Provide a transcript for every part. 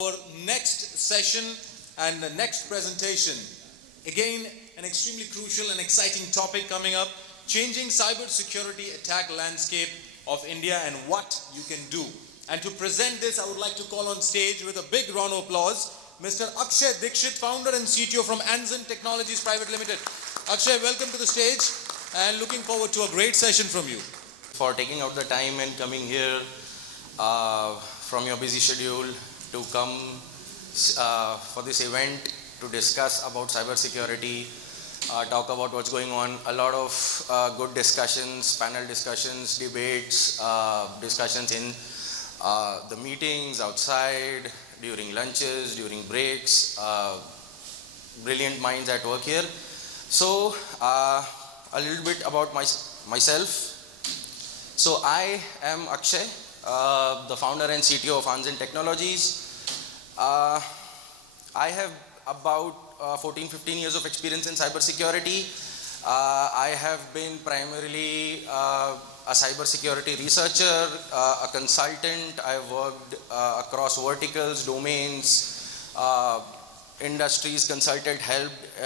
Our next session and the next presentation. Again, an extremely crucial and exciting topic coming up, changing cybersecurity attack landscape of India and what you can do. And to present this, I would like to call on stage with a big round of applause, Mr. Akshay Dixit, founder and CTO from Anzen Technologies Private Limited. Akshay, welcome to the stage and looking forward to a great session from you. For taking out the time and coming here from your busy schedule to come for this event to discuss about cybersecurity, talk about what's going on. A lot of good discussions, panel discussions, debates, discussions in the meetings, outside, during lunches, during breaks. Brilliant minds at work here. So, a little bit about myself. So, I am Akshay, the founder and CTO of Anzen Technologies. I have about 14-15 years of experience in cybersecurity. I have been primarily a cybersecurity researcher, a consultant. I've worked across verticals, domains, industries, consulted, helped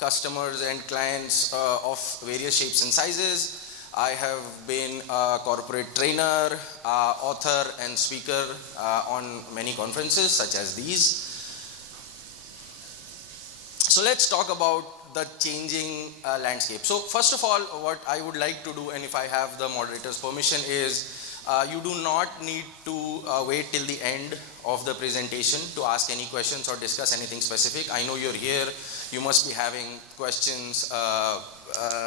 customers and clients of various shapes and sizes. I have been a corporate trainer, author and speaker on many conferences such as these. So let's talk about the changing landscape. So first of all, what I would like to do, and if I have the moderator's permission, is you do not need to wait till the end of the presentation to ask any questions or discuss anything specific. I know you're here, you must be having questions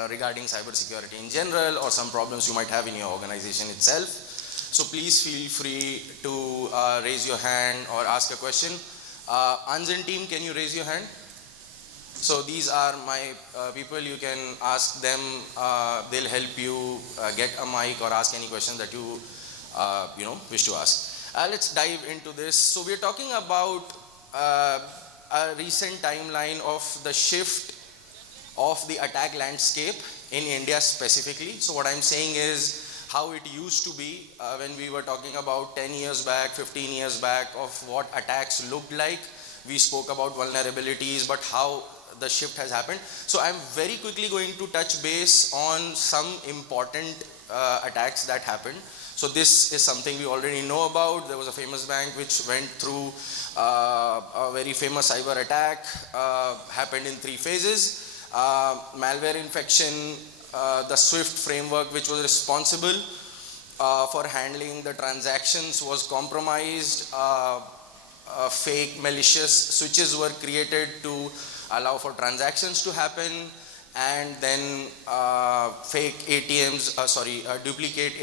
regarding cybersecurity in general or some problems you might have in your organization itself. So please feel free to raise your hand or ask a question. Anzen team, can you raise your hand? So these are my people, you can ask them, they'll help you get a mic or ask any question that you wish to ask. Let's dive into this. So we're talking about a recent timeline of the shift of the attack landscape in India specifically. So what I'm saying is how it used to be when we were talking about 10 years back, 15 years back of what attacks looked like. We spoke about vulnerabilities, but how the shift has happened. So I'm very quickly going to touch base on some important attacks that happened. So this is something we already know about. There was a famous bank which went through a very famous cyber attack, happened in 3 phases. Malware infection, the SWIFT framework which was responsible for handling the transactions was compromised. Fake malicious switches were created to allow for transactions to happen, and then fake ATMs, duplicate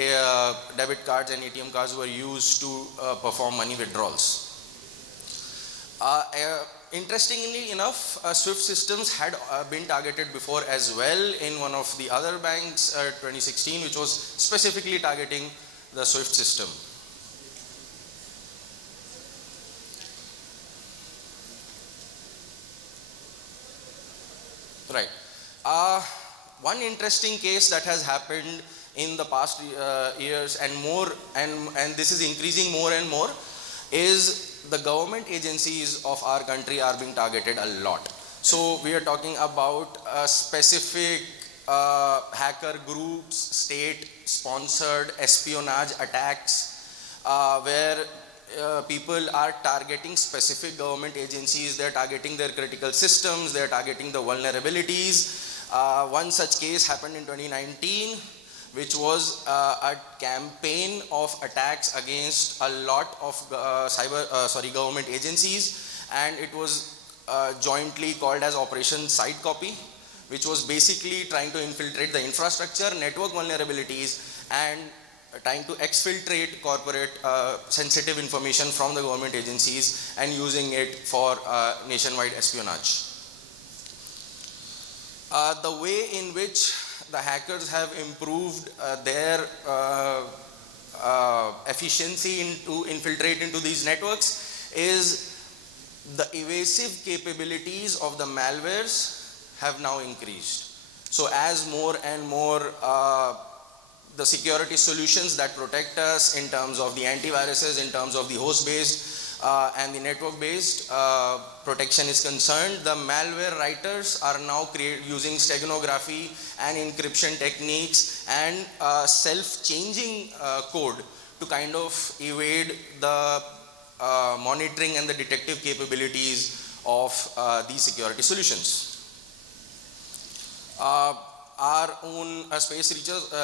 debit cards and ATM cards were used to perform money withdrawals. Interestingly enough, SWIFT systems had been targeted before as well in one of the other banks, 2016, which was specifically targeting the SWIFT system. Right. One interesting case that has happened in the past years and more, and this is increasing more and more, is the government agencies of our country are being targeted a lot. So we are talking about specific hacker groups, state-sponsored espionage attacks, where people are targeting specific government agencies. They're targeting their critical systems, they're targeting the vulnerabilities. One such case happened in 2019, which was a campaign of attacks against a lot of government agencies, and it was jointly called as Operation Side Copy, which was basically trying to infiltrate the infrastructure, network vulnerabilities, and trying to exfiltrate corporate sensitive information from the government agencies and using it for nationwide espionage. The way in which the hackers have improved their efficiency to infiltrate into these networks is the evasive capabilities of the malwares have now increased. So as more and more the security solutions that protect us in terms of the antiviruses, in terms of the host-based and the network-based protection is concerned, the malware writers are now using steganography and encryption techniques and self-changing code to kind of evade the monitoring and the detective capabilities of these security solutions. Our own space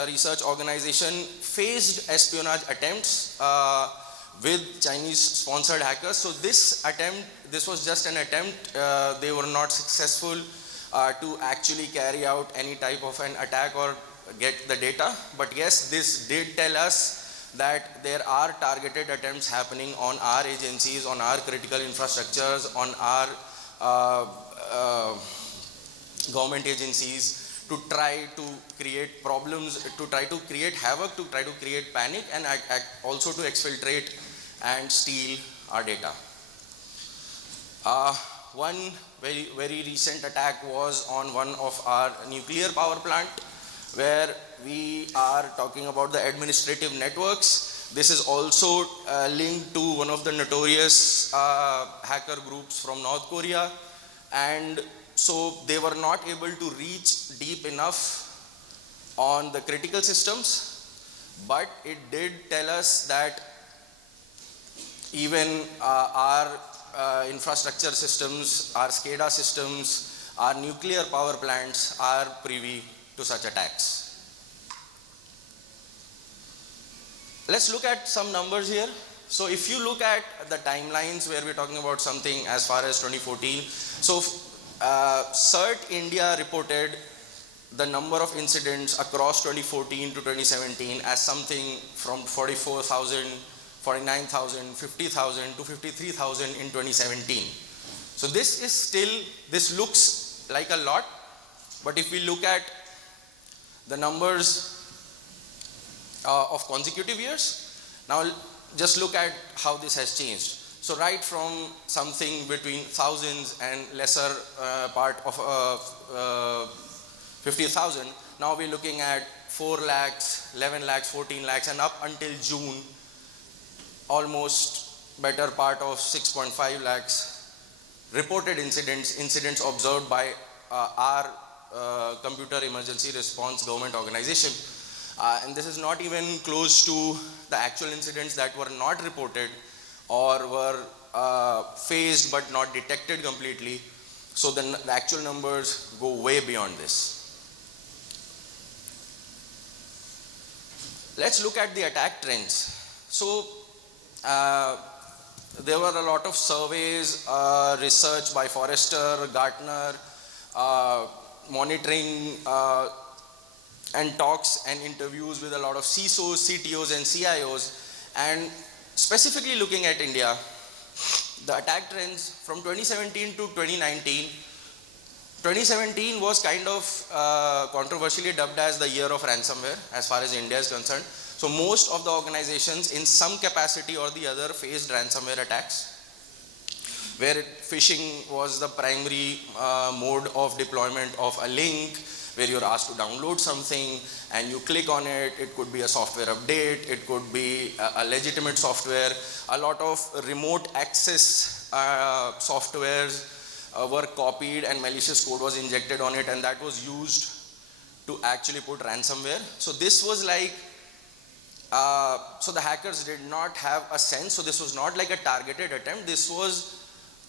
research organization faced espionage attempts with Chinese sponsored hackers. So this was just an attempt. They were not successful to actually carry out any type of an attack or get the data. But yes, this did tell us that there are targeted attempts happening on our agencies, on our critical infrastructures, on our government agencies, to try to create problems, to try to create havoc, to try to create panic, and also to exfiltrate and steal our data. One very recent attack was on one of our nuclear power plant, where we are talking about the administrative networks. This is also linked to one of the notorious hacker groups from North Korea, and so they were not able to reach deep enough on the critical systems, but it did tell us that even our infrastructure systems, our SCADA systems, our nuclear power plants are privy to such attacks. Let's look at some numbers here. So if you look at the timelines where we're talking about something as far as 2014, so CERT India reported the number of incidents across 2014 to 2017 as something from 44,000, 49,000, 50,000 to 53,000 in 2017. So this looks like a lot, but if we look at the numbers of consecutive years, now just look at how this has changed. So right from something between thousands and lesser part of 50,000, now we're looking at 4 lakhs, 11 lakhs, 14 lakhs, and up until June, almost better part of 6.5 lakhs reported incidents observed by our computer emergency response government organization. And this is not even close to the actual incidents that were not reported or were faced but not detected completely. So the actual numbers go way beyond this. Let's look at the attack trends. So there were a lot of surveys, research by Forrester, Gartner, monitoring and talks and interviews with a lot of CISOs, CTOs and CIOs, and specifically looking at India, the attack trends from 2017 to 2019. 2017 was kind of controversially dubbed as the year of ransomware as far as India is concerned. So most of the organizations in some capacity or the other faced ransomware attacks, where phishing was the primary mode of deployment of a link, where you're asked to download something and you click on it. It could be a software update, it could be a legitimate software. A lot of remote access softwares were copied and malicious code was injected on it, and that was used to actually put ransomware. So this was like, so the hackers did not have a sense. So this was not like a targeted attempt. This was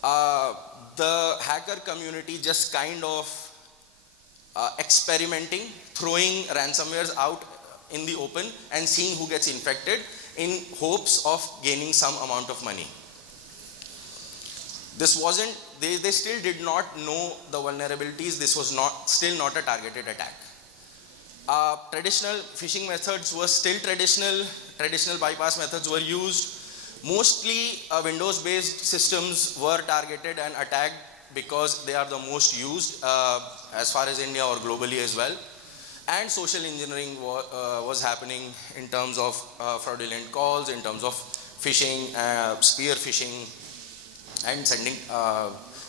the hacker community just kind of experimenting, throwing ransomwares out in the open and seeing who gets infected in hopes of gaining some amount of money. This wasn't, they still did not know the vulnerabilities. This was still not a targeted attack. Traditional phishing methods were still traditional bypass methods were used. Mostly Windows-based systems were targeted and attacked because they are the most used as far as India or globally as well. And social engineering was happening in terms of fraudulent calls, in terms of phishing, spear phishing, and sending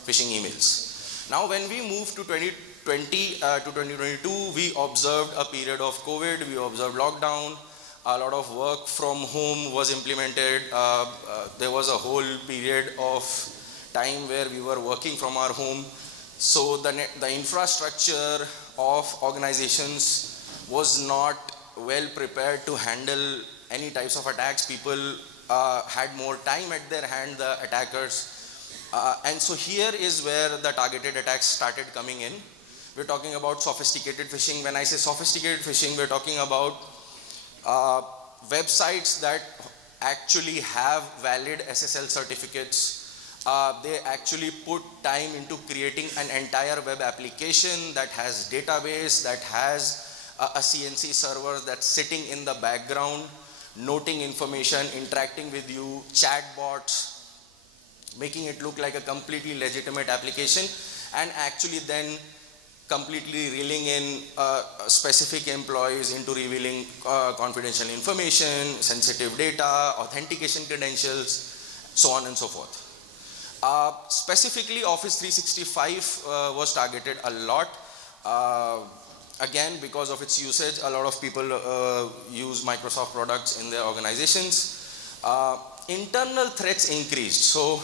phishing emails. Now when we moved to 2020 to 2022, we observed a period of COVID, we observed lockdown, A lot of work from home was implemented. There was a whole period of time where we were working from our home. So the infrastructure of organizations was not well prepared to handle any types of attacks. People had more time at their hand, the attackers. And so here is where the targeted attacks started coming in. We're talking about sophisticated phishing. When I say sophisticated phishing, we're talking about websites that actually have valid SSL certificates. They actually put time into creating an entire web application that has database, that has a CNC server that's sitting in the background, noting information, interacting with you, chatbots, making it look like a completely legitimate application, and actually then completely reeling in specific employees into revealing confidential information, sensitive data, authentication credentials, so on and so forth. Specifically, Office 365 was targeted a lot. Again, because of its usage, a lot of people use Microsoft products in their organizations. Internal threats increased. So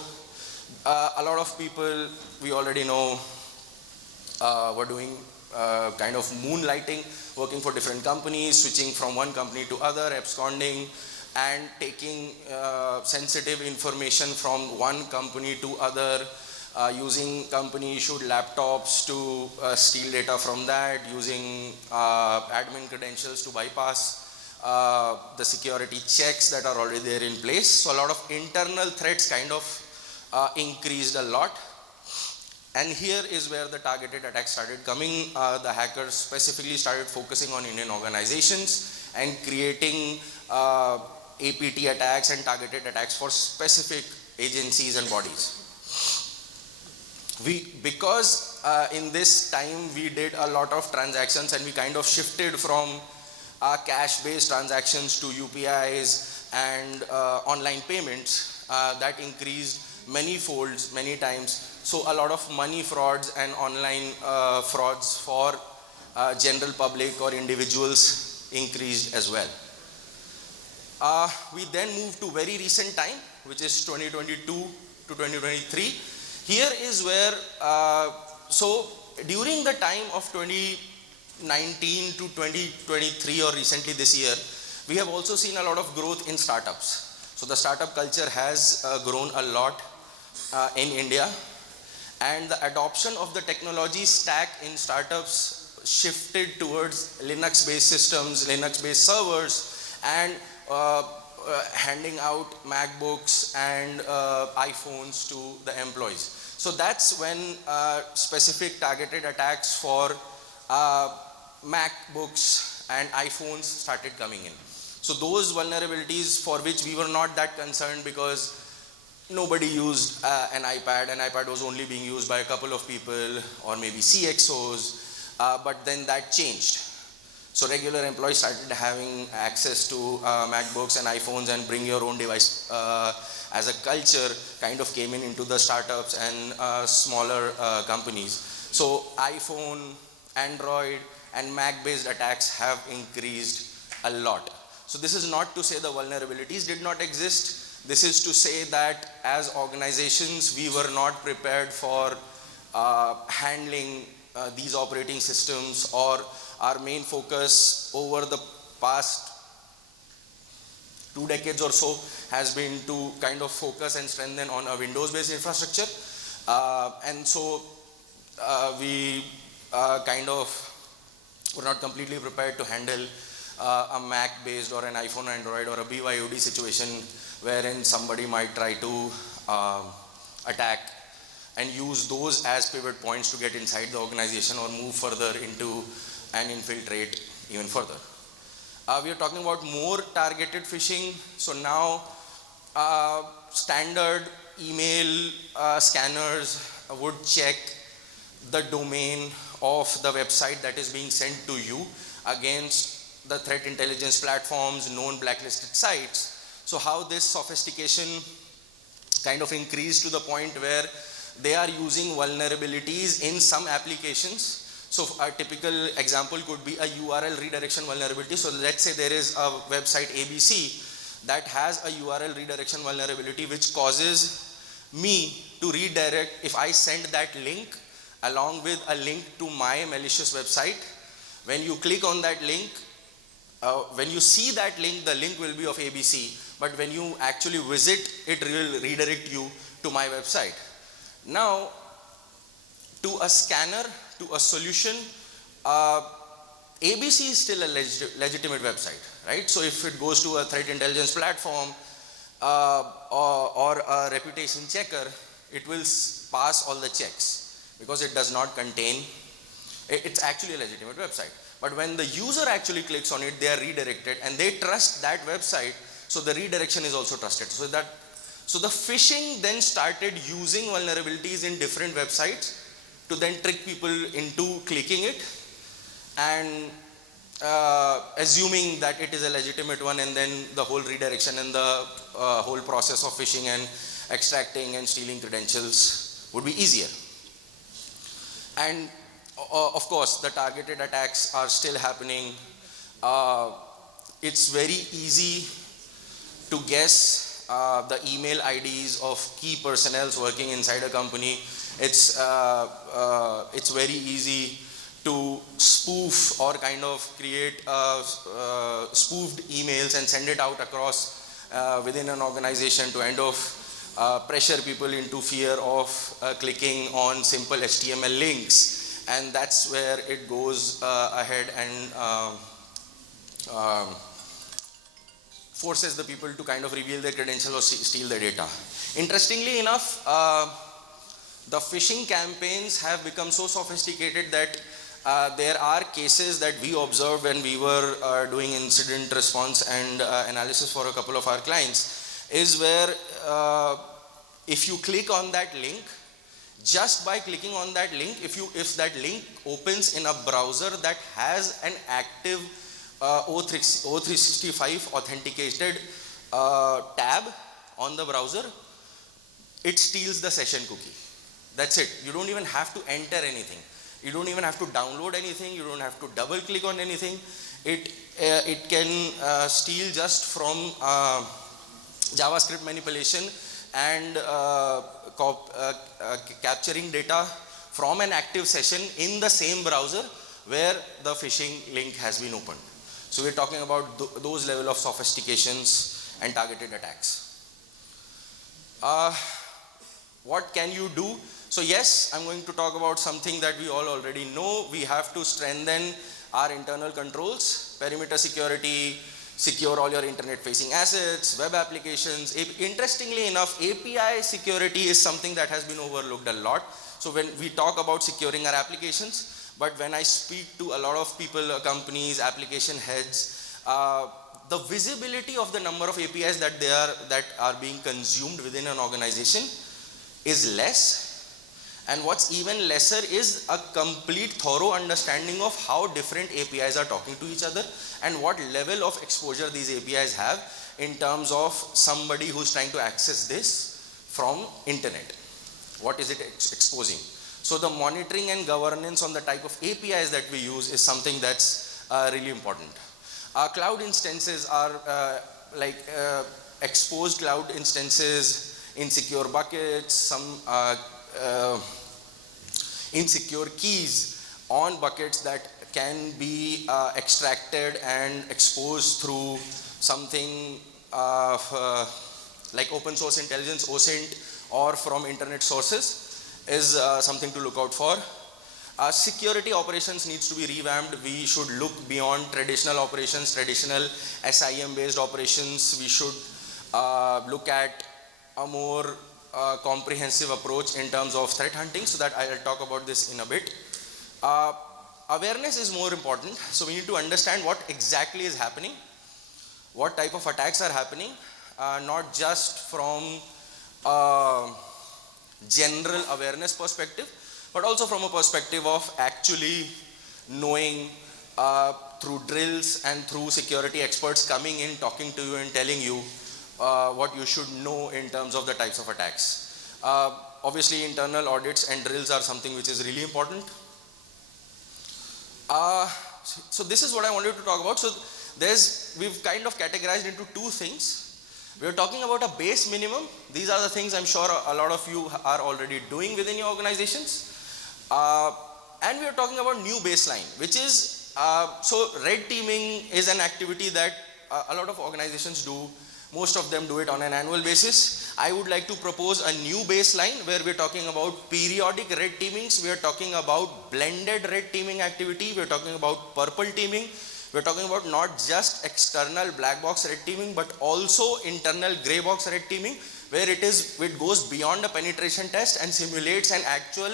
a lot of people, we already know, were doing kind of moonlighting, working for different companies, switching from one company to other, absconding, and taking sensitive information from one company to other, using company issued laptops to steal data from that, using admin credentials to bypass the security checks that are already there in place. So a lot of internal threats kind of increased a lot. And here is where the targeted attacks started coming. The hackers specifically started focusing on Indian organizations and creating APT attacks and targeted attacks for specific agencies and bodies. Because in this time we did a lot of transactions and we kind of shifted from cash-based transactions to UPIs and online payments, that increased many folds, many times. So a lot of money frauds and online frauds for general public or individuals increased as well. We then moved to very recent time, which is 2022 to 2023. Here is where, so during the time of 2019 to 2023 or recently this year, we have also seen a lot of growth in startups. So the startup culture has grown a lot in India, and the adoption of the technology stack in startups shifted towards Linux-based systems, Linux-based servers, and handing out MacBooks and iPhones to the employees. So that's when specific targeted attacks for MacBooks and iPhones started coming in. So those vulnerabilities for which we were not that concerned because nobody used an iPad. An iPad was only being used by a couple of people or maybe CXOs, but then that changed. So regular employees started having access to MacBooks and iPhones, and bring your own device as a culture kind of came into the startups and smaller companies. So iPhone, Android, and Mac-based attacks have increased a lot. So this is not to say the vulnerabilities did not exist. This is to say that as organizations, we were not prepared for handling these operating systems, or our main focus over the past 2 decades or so has been to kind of focus and strengthen on a Windows-based infrastructure. And so we kind of were not completely prepared to handle a Mac-based or an iPhone, Android, or a BYOD situation wherein somebody might try to attack and use those as pivot points to get inside the organization or move further into and infiltrate even further. We are talking about more targeted phishing. So now standard email scanners would check the domain of the website that is being sent to you against the threat intelligence platforms, known blacklisted sites. So how this sophistication kind of increased to the point where they are using vulnerabilities in some applications. So a typical example could be a URL redirection vulnerability. So let's say there is a website ABC that has a URL redirection vulnerability which causes me to redirect. If I send that link along with a link to my malicious website, when you click on that link, when you see that link, the link will be of ABC, but when you actually visit, it will redirect you to my website. Now, to a scanner, to a solution, ABC is still a legitimate website, right? So if it goes to a threat intelligence platform or a reputation checker, it will pass all the checks because it does not contain, it's actually a legitimate website. But when the user actually clicks on it, they are redirected and they trust that website, so the redirection is also trusted. So the phishing then started using vulnerabilities in different websites to then trick people into clicking it and assuming that it is a legitimate one, and then the whole redirection and the whole process of phishing and extracting and stealing credentials would be easier. And of course, the targeted attacks are still happening. It's very easy to guess the email IDs of key personnel working inside a company. It's very easy to spoof or kind of create spoofed emails and send it out across within an organization to end of pressure people into fear of clicking on simple HTML links. And that's where it goes ahead and forces the people to kind of reveal their credentials or steal their data. Interestingly enough, the phishing campaigns have become so sophisticated that there are cases that we observed when we were doing incident response and analysis for a couple of our clients, is where if you click on that link, just by clicking on that link, if that link opens in a browser that has an active O365 authenticated tab on the browser, it steals the session cookie. That's it. You don't even have to enter anything. You don't even have to download anything. You don't have to double click on anything. It can steal just from JavaScript manipulation and capturing data from an active session in the same browser where the phishing link has been opened. So we're talking about those level of sophistications and targeted attacks. What can you do? So yes, I'm going to talk about something that we all already know. We have to strengthen our internal controls, perimeter security, secure all your internet facing assets, web applications. Interestingly enough, API security is something that has been overlooked a lot. So when we talk about securing our applications, but when I speak to a lot of people, companies, application heads, the visibility of the number of APIs that are being consumed within an organization is less. And what's even lesser is a complete thorough understanding of how different APIs are talking to each other and what level of exposure these APIs have in terms of somebody who's trying to access this from internet. What is it exposing? So the monitoring and governance on the type of APIs that we use is something that's really important. Our cloud instances are exposed cloud instances, insecure buckets, some insecure keys on buckets that can be extracted and exposed through something like open source intelligence, OSINT, or from internet sources is something to look out for. Security operations needs to be revamped. We should look beyond traditional operations, traditional SIM based operations. We should look at a more comprehensive approach in terms of threat hunting, so that I'll talk about this in a bit. Awareness is more important, so we need to understand what exactly is happening, what type of attacks are happening, not just from general awareness perspective, but also from a perspective of actually knowing through drills and through security experts coming in, talking to you and telling you what you should know in terms of the types of attacks. Obviously, internal audits and drills are something which is really important. So this is what I wanted to talk about. So we've kind of categorized into two things. We're talking about a base minimum. These are the things I'm sure a lot of you are already doing within your organizations. And we're talking about new baseline, which is, so red teaming is an activity that a lot of organizations do. Most of them do it on an annual basis. I would like to propose a new baseline where we're talking about periodic red teamings. We're talking about blended red teaming activity. We're talking about purple teaming. We're talking about not just external black box red teaming, but also internal gray box red teaming, where it goes beyond a penetration test and simulates an actual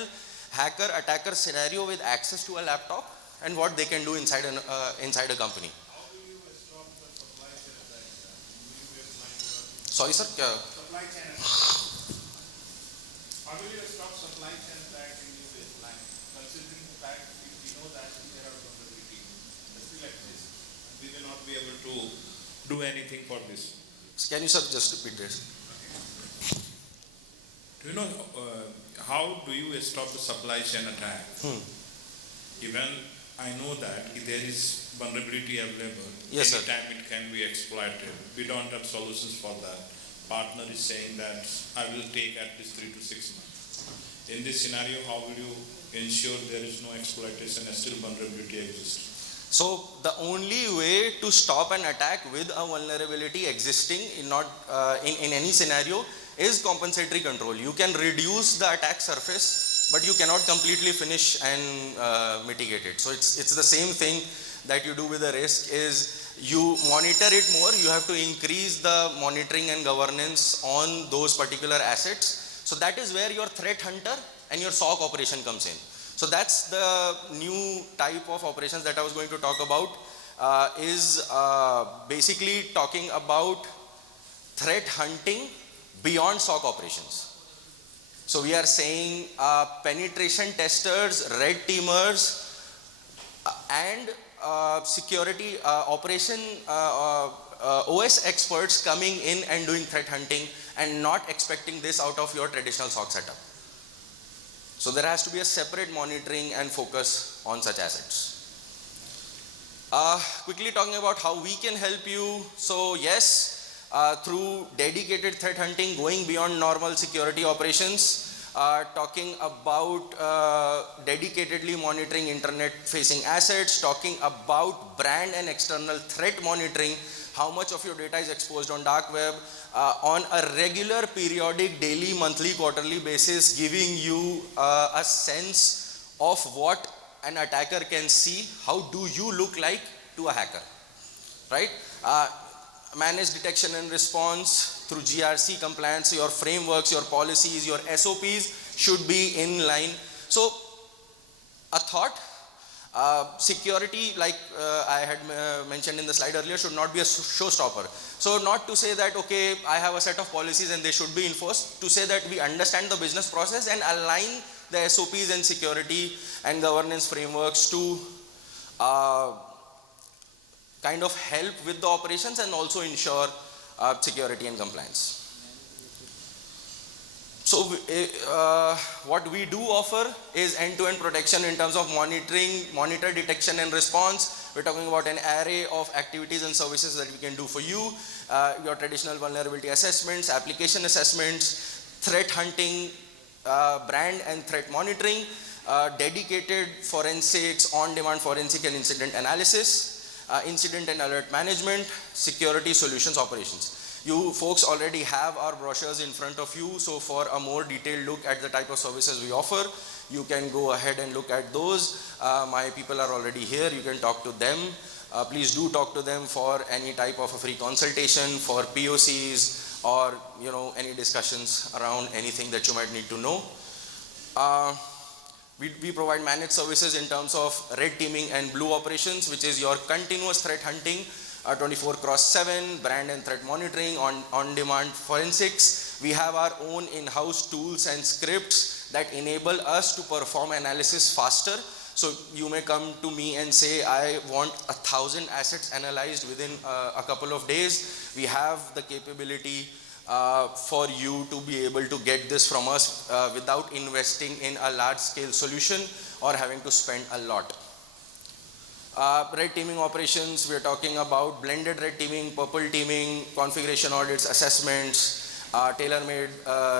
hacker attacker scenario with access to a laptop and what they can do inside a company. How do you stop the supply chain attack? Sorry, sir. Supply chain attack. How do you stop supply chain attack in new baseline? Considering the fact if we know that there are vulnerabilities that still exist, we will not be able to do anything for this. Can you, sir, just repeat this? Do you know how do you stop the supply chain attack? Even I know that if there is vulnerability available, yes, anytime it can be exploited. We don't have solutions for that. Partner is saying that I will take at least 3 to 6 months. In this scenario, how will you ensure there is no exploitation and still vulnerability exists? So the only way to stop an attack with a vulnerability existing in any scenario is compensatory control. You can reduce the attack surface, but you cannot completely finish and mitigate it. So it's the same thing that you do with the risk. Is you monitor it more, you have to increase the monitoring and governance on those particular assets. So that is where your threat hunter and your SOC operation comes in. So that's the new type of operations that I was going to talk about, is basically talking about threat hunting beyond SOC operations. So we are saying penetration testers, red teamers, and security operation OS experts coming in and doing threat hunting and not expecting this out of your traditional SOC setup. So there has to be a separate monitoring and focus on such assets. Quickly talking about how we can help you. So yes, through dedicated threat hunting, going beyond normal security operations, talking about dedicatedly monitoring internet facing assets, talking about brand and external threat monitoring, how much of your data is exposed on dark web, on a regular, periodic, daily, monthly, quarterly basis, giving you a sense of what an attacker can see. How do you look like to a hacker, right? Manage detection and response through GRC compliance. Your frameworks, your policies, your SOPs should be in line. So a thought, security, like I had mentioned in the slide earlier, should not be a showstopper. So not to say that, okay, I have a set of policies and they should be enforced, to say that we understand the business process and align the SOPs and security and governance frameworks to kind of help with the operations and also ensure security and compliance. So what we do offer is end-to-end protection in terms of monitor detection and response. We're talking about an array of activities and services that we can do for you. Your traditional vulnerability assessments, application assessments, threat hunting, brand and threat monitoring, dedicated forensics, on-demand forensic and incident analysis, incident and alert management, security solutions operations. You folks already have our brochures in front of you, so for a more detailed look at the type of services we offer, you can go ahead and look at those. My people are already here, you can talk to them. Please do talk to them for any type of a free consultation, for POCs, or any discussions around anything that you might need to know. We provide managed services in terms of red teaming and blue operations, which is your continuous threat hunting, 24/7, brand and threat monitoring, on-demand forensics. We have our own in-house tools and scripts that enable us to perform analysis faster. So you may come to me and say, I want 1,000 assets analyzed within a couple of days. We have the capability for you to be able to get this from us without investing in a large-scale solution or having to spend a lot. Red teaming operations, we are talking about blended red teaming, purple teaming, configuration audits, assessments, tailor-made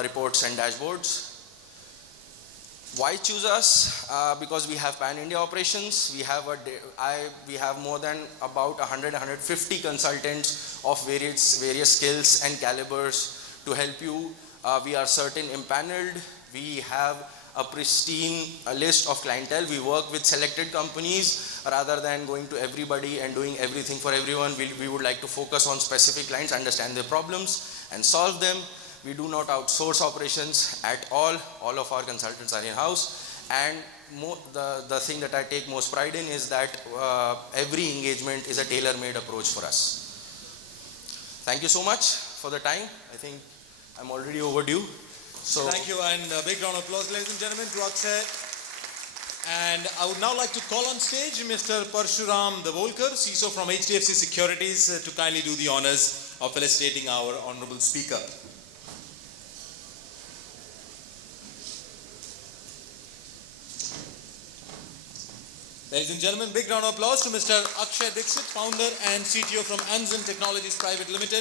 reports and dashboards. Why choose us? Because we have pan-India operations. We have more than about 150 consultants of various skills and calibers to help you. We are certain impaneled. We have a pristine list of clientele. We work with selected companies rather than going to everybody and doing everything for everyone. We would like to focus on specific clients, understand their problems and solve them. We do not outsource operations at all. All of our consultants are in-house. And the thing that I take most pride in is that every engagement is a tailor-made approach for us. Thank you so much for the time. I think I'm already overdue. So thank you, and a big round of applause, ladies and gentlemen, to Akshay. And I would now like to call on stage Mr. Parshuram Davolkar, CISO from HDFC Securities, to kindly do the honors of felicitating our honorable speaker. Ladies and gentlemen, big round of applause to Mr. Akshay Dixit, founder and CTO from Anzen Technologies Private Limited.